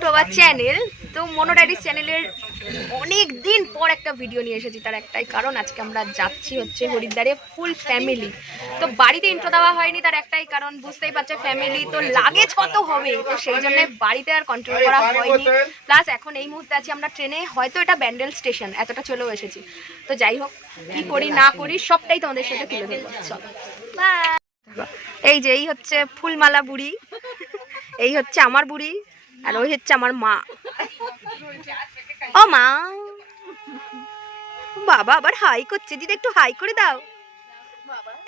To our channel. তো মনো diaries চ্যানেলের অনেক দিন পর একটা ভিডিও নিয়ে এসেছি, তার একটাই কারণ আজকে আমরা যাচ্ছি হচ্ছে হরিদ্বারে ফুল ফ্যামিলি। তো বাড়িতে ইন্ট্রো দেওয়া হয়নি, তার একটাই কারণ বুঝতেই পারছে ফ্যামিলি তো লাগেজ কত হবে, তো সেই জন্য বাড়িতে আর কন্ট্রোল করা হয়নি। প্লাস এখন এই মুহূর্তে আছি আমরা ট্রেনে, হয়তো এটা ব্যান্ডেল স্টেশন, এতটা চলেও এসেছি। তো যাই হোক, কি করি না করি সবটাই তোমাদের সাথে তুলে ধরবো। চলো বাই। এই যে এই হচ্ছে ফুলমালা বুড়ি, এই হচ্ছে আমার বুড়ি, আর ওই হচ্ছে আমার মা। ও মা, বাবা আবার হাই করছে, দিদি একটু হাই করে দাও।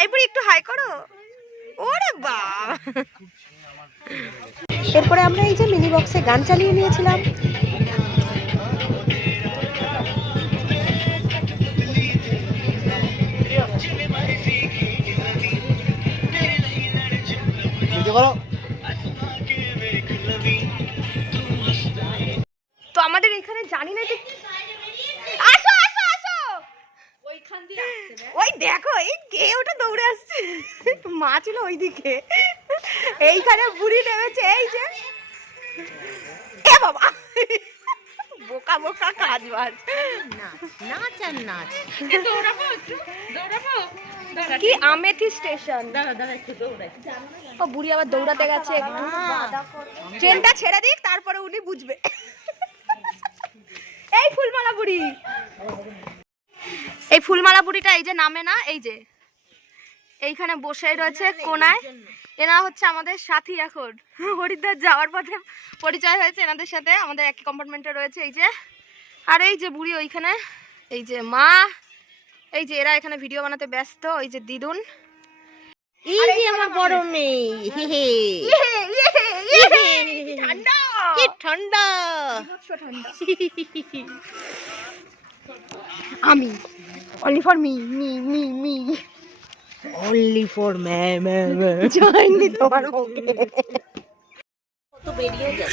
এই বুড়ি একটু হাই করো। ওরে বাবা। এরপরে আমরা এই যে মিনি বক্সে গান চালিয়ে নিয়েছিলাম। তো আমাদের এখানে জানি না যে আসো আসো আসো, ওই দেখো এই কে ওটা দৌড়ে আসছে, মা ছিল ওইদিকে, এইখানে বুড়ি নেমেছে। এই যে এ বাবা, বোকা বোকা কাজ বাজ, নাচ আর নাচ। কি আমেথি স্টেশন। ও বুড়ি আবার দৌড়াতে গেছে একটু, ট্রেনটা ছেড়ে দিক তারপরে উনি বুঝবে। এই ফুলমালা বুড়ি, এই ফুলমালা বুড়িটা এই যে নামে না, এই যে এইখানে বসে রয়েছে কোনায়। এরা হচ্ছে আমাদের সাথী, এখন হরিদ্বার যাওয়ার পথে পরিচয় হয়েছে এনাদের সাথে, আমাদের একই কম্পার্টমেন্টে রয়েছে। এই যে আর এই যে বুড়ি ওইখানে, এই যে মা, এই যে এরা এখানে ভিডিও বানাতে ব্যস্ত। ওই যে দিদুন, এই যে আমার বড় মেয়ে, ঠান্ডা কি ঠান্ডা। আমি only for me me me me only for me জানি তোমার মুখে।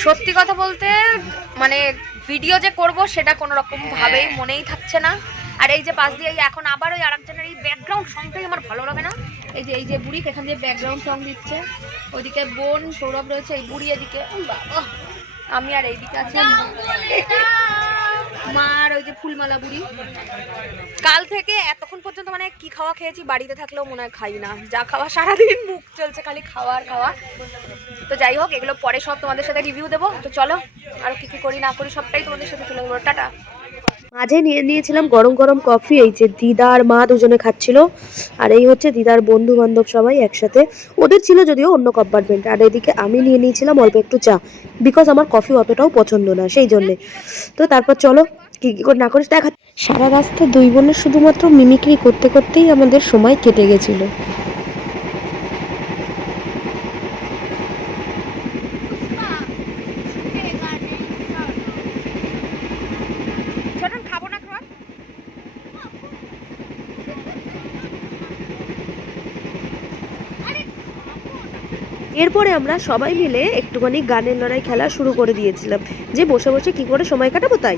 সত্যি কথা বলতে মানে ভিডিও যে করব সেটা কোনো রকম ভাবেই মনেই থাকছে না। আর এই যে পাশ দিয়ে এখন আবার ওই আরেকজনের এই ব্যাকগ্রাউন্ড সংটাই আমার ভালো লাগে না। এই যে বুড়ি এখান দিয়ে ব্যাকগ্রাউন্ড সং দিচ্ছে, ওইদিকে বোন সৌরভ রয়েছে, এই বুড়ি এদিকে, বাবা আমি আর এইদিকে আছি মা, আর ওই যে ফুলমালা বুড়ি। কাল থেকে এতক্ষণ পর্যন্ত মানে কি খাওয়া খেয়েছি, বাড়িতে থাকলেও মনে হয় খাই না, যা খাওয়া সারাদিন মুখ চলছে খালি খাওয়া আর খাওয়া। তো যাই হোক, এগুলো পরে সব তোমাদের সাথে রিভিউ দেবো। তো চলো আর কি করি না করি সবটাই তোমাদের সাথে তুলে দেবো। টাটা। মাঝে নিয়ে নিয়েছিলাম গরম গরম কফি, এই যে দিদা আর মা দুজনে খাচ্ছিল, আর এই হচ্ছে দিদার বন্ধু বান্ধব সবাই একসাথে, ওদের ছিল যদিও অন্য কম্পার্টমেন্ট। আর এদিকে আমি নিয়ে নিয়েছিলাম অল্প একটু চা, বিকজ আমার কফি অতটাও পছন্দ না সেই জন্যে। তো তারপর চলো কি কি করে না করিস দেখা। সারা রাস্তা দুই বোনের শুধুমাত্র মিমিক্রি করতে করতেই আমাদের সময় কেটে গেছিলো। এরপরে আমরা সবাই মিলে একটুখানি গানের লড়াই খেলা শুরু করে দিয়েছিলাম, যে বসে বসে কি করে সময় কাটাবো তাই।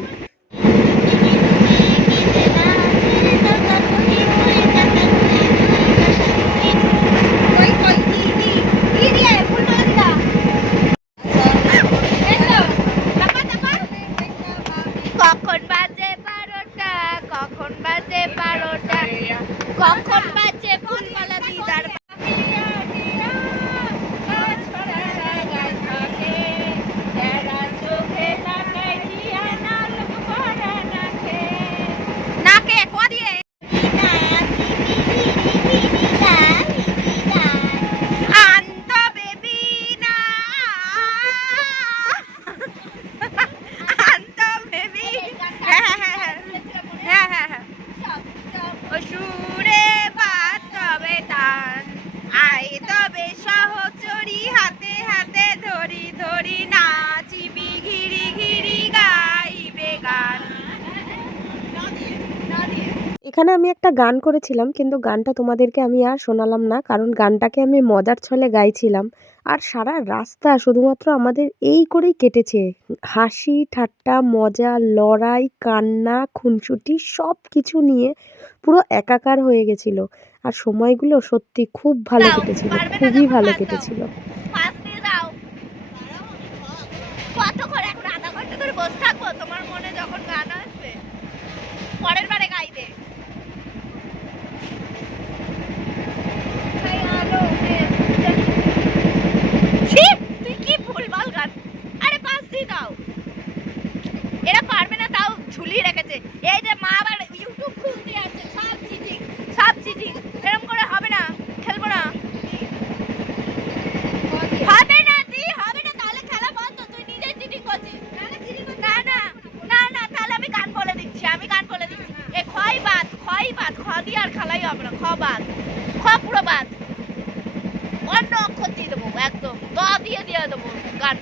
কখন বাজে 12টা, কখন বাজে 12টা, কখন বাজে ফুলমালা দিদার নাকে কোয়া দিয়ে আন্ত বেবি না, আন্ত বেবি। হ্যাঁ হ্যাঁ হ্যাঁ হ্যাঁ হ্যাঁ হ্যাঁ, ও সুরে বাত তবে টান, আই তবে সহচরি হাতে হাতে ধরি ধরি নাচিবি ঘিরি ঘিরি গাইবে গান। এখানে আমি একটা গান করেছিলাম, কিন্তু গানটা তোমাদেরকে আমি আর শোনালাম না, কারণ গানটাকে আমি মজার ছলে গাইছিলাম। আর সারা রাস্তা শুধুমাত্র আমাদের এই করেই কেটেছে, হাসি ঠাট্টা মজা লড়াই কান্না খুনসুটি সব কিছু নিয়ে পুরো একাকার হয়ে গেছিল। আর সময়গুলো সত্যি খুব ভালো কেটেছিল, খুবই ভালো কেটেছিল। কত করে তোমার মনে যখন গান আসবে পরের বারে গাইবে। তুই কি ভুলভাল গান, আরে পাস দিয়ে দাও। এরা পারবে না তাও ঝুলিয়ে রেখেছে। এই যে মা আবার ইউটিউব খুলতে আছে, সব চিটিং সব চিটিং। এরকম করে হবে না, খেলবো না। হবে না দি, হবে না, তাহলে খেলা বন্ধ। তুই নিজেই চিটিং করছিস। না না তাহলে আমি গান বলে দিচ্ছি, আমি গান বলে দিচ্ছি। এ খয় বাদ খ দিয়ে আর খেলাই হবে না। খ বাদ, খ পুরো বাদ, অন্য অক্ষর দিয়ে দেবো, একদম দ দিয়ে দেবো গান।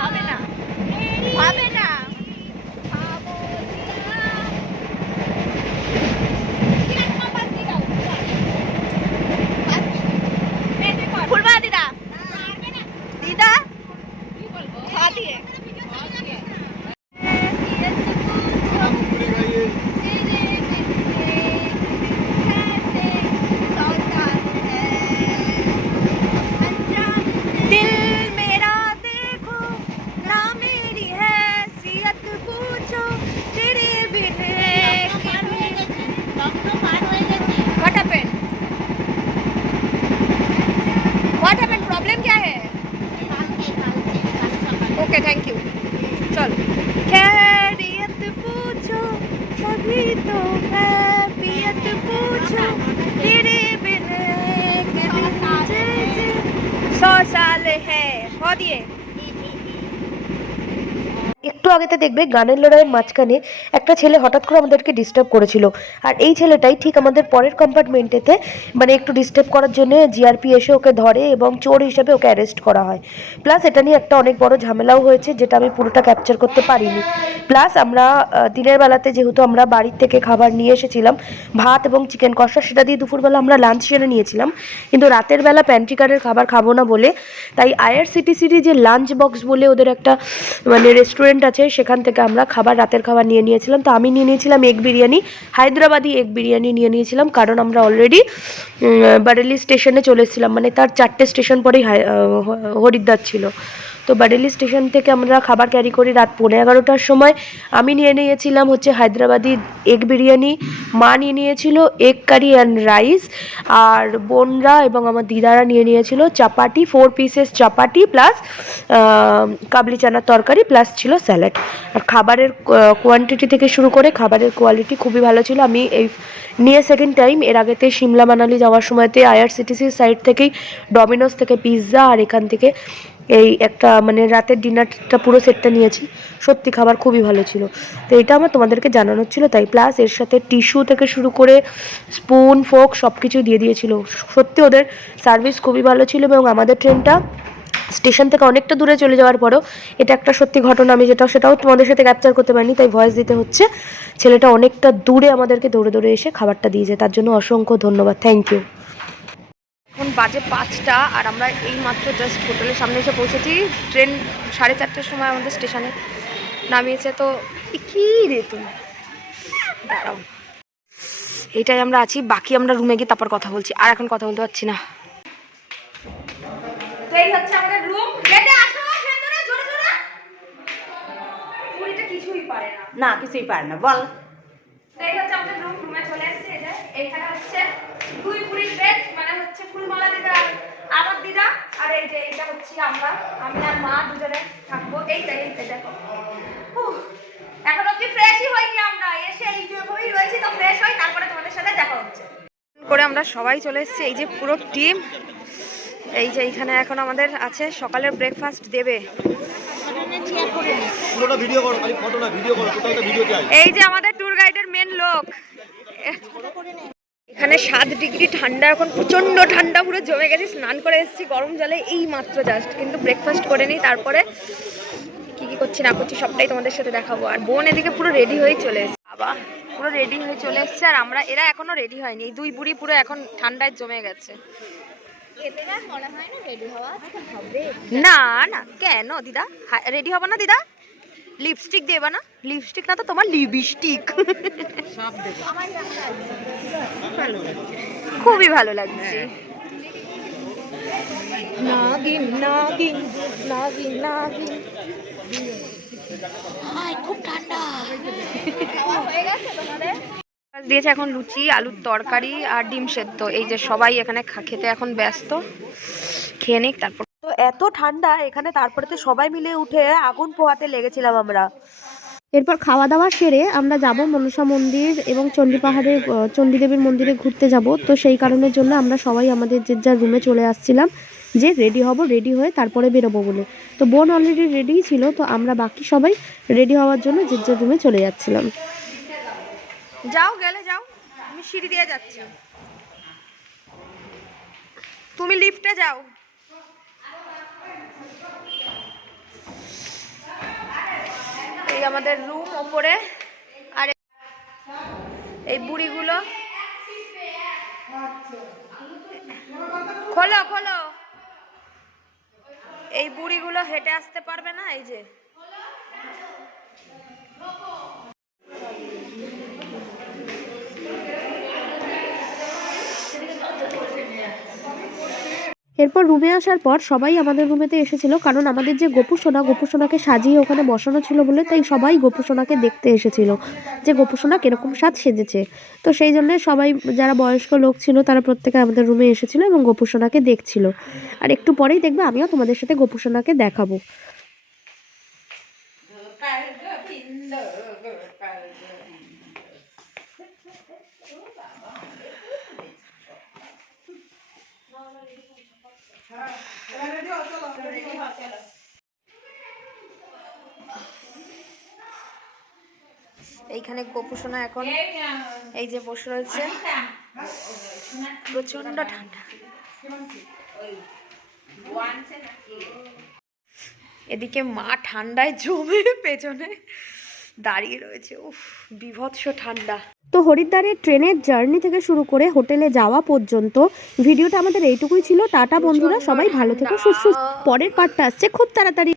হবে না, হবে না। ফুলবা দিদা, দিদা খা দিয়ে ओके थैंक यू। चल खैरियत पूछो कभी तो हैबियत पूछो तेरे बिन एक दिन जैसे 100 साल है। हो दिए একটু আগেতে দেখবে গানের লড়াইয়ের মাঝখানে একটা ছেলে হঠাৎ করে আমাদেরকে ডিস্টার্ব করেছিল, আর এই ছেলেটাই ঠিক আমাদের পরের কম্পার্টমেন্টেতে মানে একটু ডিস্টার্ব করার জন্য জিআরপি এসে ওকে ধরে এবং চোর হিসেবে ওকে অ্যারেস্ট করা হয়। প্লাস এটা নিয়ে একটা অনেক বড় ঝামেলাও হয়েছে, যেটা আমি পুরোটা ক্যাপচার করতে পারিনি। প্লাস আমরা দিনের বেলাতে যেহেতু আমরা বাড়ির থেকে খাবার নিয়ে এসেছিলাম, ভাত এবং চিকেন কষা, সেটা দিয়ে দুপুরবেলা আমরা লাঞ্চ সেরে নিয়েছিলাম, কিন্তু রাতের বেলা প্যান্ট্রি কার্ডের খাবার খাবো না বলে তাই আইআরসিটিসির যে লাঞ্চ বক্স বলে ওদের একটা মানে রেস্টুরেন্ট আছে, সেখান থেকে আমরা রাতের খাবার নিয়ে নিয়েছিলাম। তো আমি নিয়ে নিয়েছিলাম এগ বিরিয়ানি, হায়দ্রাবাদি এগ বিরিয়ানি নিয়ে নিয়েছিলাম, কারণ আমরা অলরেডি বারেলি স্টেশনে চলে এসেছিলাম, মানে তার 4টে স্টেশন পরেই হরিদ্বার ছিল। তো বারেলি স্টেশন থেকে আমরা খাবার ক্যারি করি রাত 11:15টার সময়। আমি নিয়ে নিয়েছিলাম হচ্ছে হায়দ্রাবাদি এগ বিরিয়ানি, মা নিয়ে নিয়েছিল এগ কারি অ্যান্ড রাইস, আর বোনরা এবং আমার দিদারা নিয়ে নিয়েছিল চাপাটি, 4 পিসেস চাপাটি প্লাস কাবলি চানার তরকারি, প্লাস ছিল স্যালাড। আর খাবারের কোয়ান্টিটি থেকে শুরু করে খাবারের কোয়ালিটি খুবই ভালো ছিল। আমি এই নিয়ে সেকেন্ড টাইম, এর আগেতে সিমলা মানালি যাওয়ার সময়তে আইআরসিটিসির সাইড থেকেই ডমিনোস থেকে পিৎজা আর এখান থেকে এই একটা মানে রাতের ডিনারটা পুরো সেটটা নিয়েছি। সত্যি খাবার খুবই ভালো ছিল, তো এটা আমার তোমাদেরকে জানানোর ছিল তাই। প্লাস এর সাথে টিস্যু থেকে শুরু করে স্পুন ফোক সব কিছু দিয়ে দিয়েছিল। সত্যি ওদের সার্ভিস খুবই ভালো ছিল, এবং আমাদের ট্রেনটা স্টেশন থেকে অনেকটা দূরে চলে যাওয়ার পরও এটা একটা সত্যি ঘটনা, আমি সেটাও তোমাদের সাথে ক্যাপচার করতে পারিনি, তাই ভয়েস দিতে হচ্ছে। ছেলেটা অনেকটা দূরে আমাদেরকে দৌড়ে দৌড়ে এসে খাবারটা দিয়েছে, তার জন্য অসংখ্য ধন্যবাদ, থ্যাংক ইউ। এখন বাজে 5টা আর আমরা এই মাত্র জাস্ট হোটেলের সামনে এসে পৌঁছেছি। ট্রেন 4:30টার সময় আমাদের স্টেশনে নামিয়েছে। তো কি রে তুমি দাঁড়াও, এইটাই আমরা আছি, বাকি আমরা রুমে গিয়ে তারপর কথা বলছি, আর এখন কথা বলতে পারছি না। তো এই হচ্ছে আমাদের রুম। গেটে আসো, ভেতরে জোরে জোরে। পুরিটা কিছুই পারে না। না কিছুই পারে না, বল। তো এই হচ্ছে আমাদের রুম। রুমে চলে এসেছি। এই যে এইখানে হচ্ছে 2 পুরির বেড, মানে হচ্ছে ফুলমালা দিদা আমার দিদা, আর এই যে এটা হচ্ছে আমরা, আমি আর মা দুজনে থাকবো। এইটাই দেখো, এখন অব্দি ফ্রেশই হইনি আমরা, এসে এইভাবেই রয়েছি। তো ফ্রেশ হই, তারপরে তোমাদের সাথে দেখা হচ্ছে। করে আমরা সবাই চলে এসেছি, এই যে পুরো টিম। এই যে এইখানে এখন আমাদের আছে সকালের ব্রেকফাস্ট দেবে। এই যে আমাদের ট্যুর গাইডের মেন লোক। এখানে 7 ডিগ্রি ঠান্ডা, এখন প্রচন্ড ঠান্ডা, পুরো জমে গেছে। স্নান করে এসেছি গরম জলে এই মাত্র জাস্ট, কিন্তু ব্রেকফাস্ট করে নিই, তারপরে কি কি করছি না করছি সবটাই তোমাদের সাথে দেখাবো। আর বোন এদিকে পুরো রেডি হয়ে চলে এসেছে, বাবা পুরো রেডি হয়ে চলে এসছে, আর এরা এখনো রেডি হয়নি। এই 2 বুড়ি পুরো এখন ঠান্ডায় জমে গেছে। না না কেন দিদা রেডি হবে না? দিদা লিপস্টিক দেবা না? লিপস্টিক না তো তোমার লিপস্টিক। খুবই ভালো লাগছে। নাগিন নাগিন নাগিন নাগিন, খুব ঠান্ডা। দিয়েছে এখন লুচি, আলুর তরকারি আর ডিম সেদ্ধ। এই যে সবাই এখানে খেতে এখন ব্যস্ত, খেয়ে নিক তারপর। তো এত ঠান্ডা এখানে, তারপরে তো সবাই মিলে উঠে আগুন পোহাতে লেগেছিলাম আমরা। এরপর খাওয়া দাওয়া সেরে আমরা যাব মনসা মন্দির এবং চণ্ডী পাহাড়ের চণ্ডীদেবীর মন্দিরে ঘুরতে যাব। তো সেই কারণের জন্য আমরা সবাই আমাদের যে যার রুমে চলে আসছিলাম, যে রেডি হব, রেডি হয়ে তারপরে বেরোবো বলে। তো বোন অলরেডি রেডিই ছিল, তো আমরা বাকি সবাই রেডি হওয়ার জন্য যে যার রুমে চলে যাচ্ছিলাম। যাও, গেলে যাও, আমি সিঁড়ি দিয়ে যাচ্ছি, তুমি লিফটে যাও। এই আমাদের রুম ওপরে, আর এই বুড়িগুলো খোলো খোলো, এই বুড়িগুলো হেঁটে আসতে পারবে না। এই যে এরপর রুমে আসার পর সবাই আমাদের রুমেতে এসেছিল, কারণ আমাদের যে গোপুসোনাকে সাজিয়ে ওখানে বসানো ছিল বলে, তাই সবাই গোপুসোনাকে দেখতে এসেছিল যে গোপুসোনা কিরকম সাজ সেজেছে। তো সেই জন্য সবাই যারা বয়স্ক লোক ছিল তারা প্রত্যেকে আমাদের রুমে এসেছিল এবং গোপুসোনাকে দেখছিল। আর একটু পরেই দেখবে আমিও তোমাদের সাথে গোপুসোনাকে দেখাবো। এইখানে গোপুসোনা এখন এই যে বসে রয়েছে, প্রচন্ড ঠান্ডা। এদিকে মা ঠান্ডায় জমে পেছনে দাঁড়িয়ে রয়েছে, উফ বিভৎস ঠান্ডা। তো হরিদ্বারের ট্রেনের জার্নি থেকে শুরু করে হোটেলে যাওয়া পর্যন্ত ভিডিওটা আমাদের এইটুকুই ছিল। টাটা বন্ধুরা, সবাই ভালো থেকো, সুস্থ। পরের পার্টটা আসছে খুব তাড়াতাড়ি।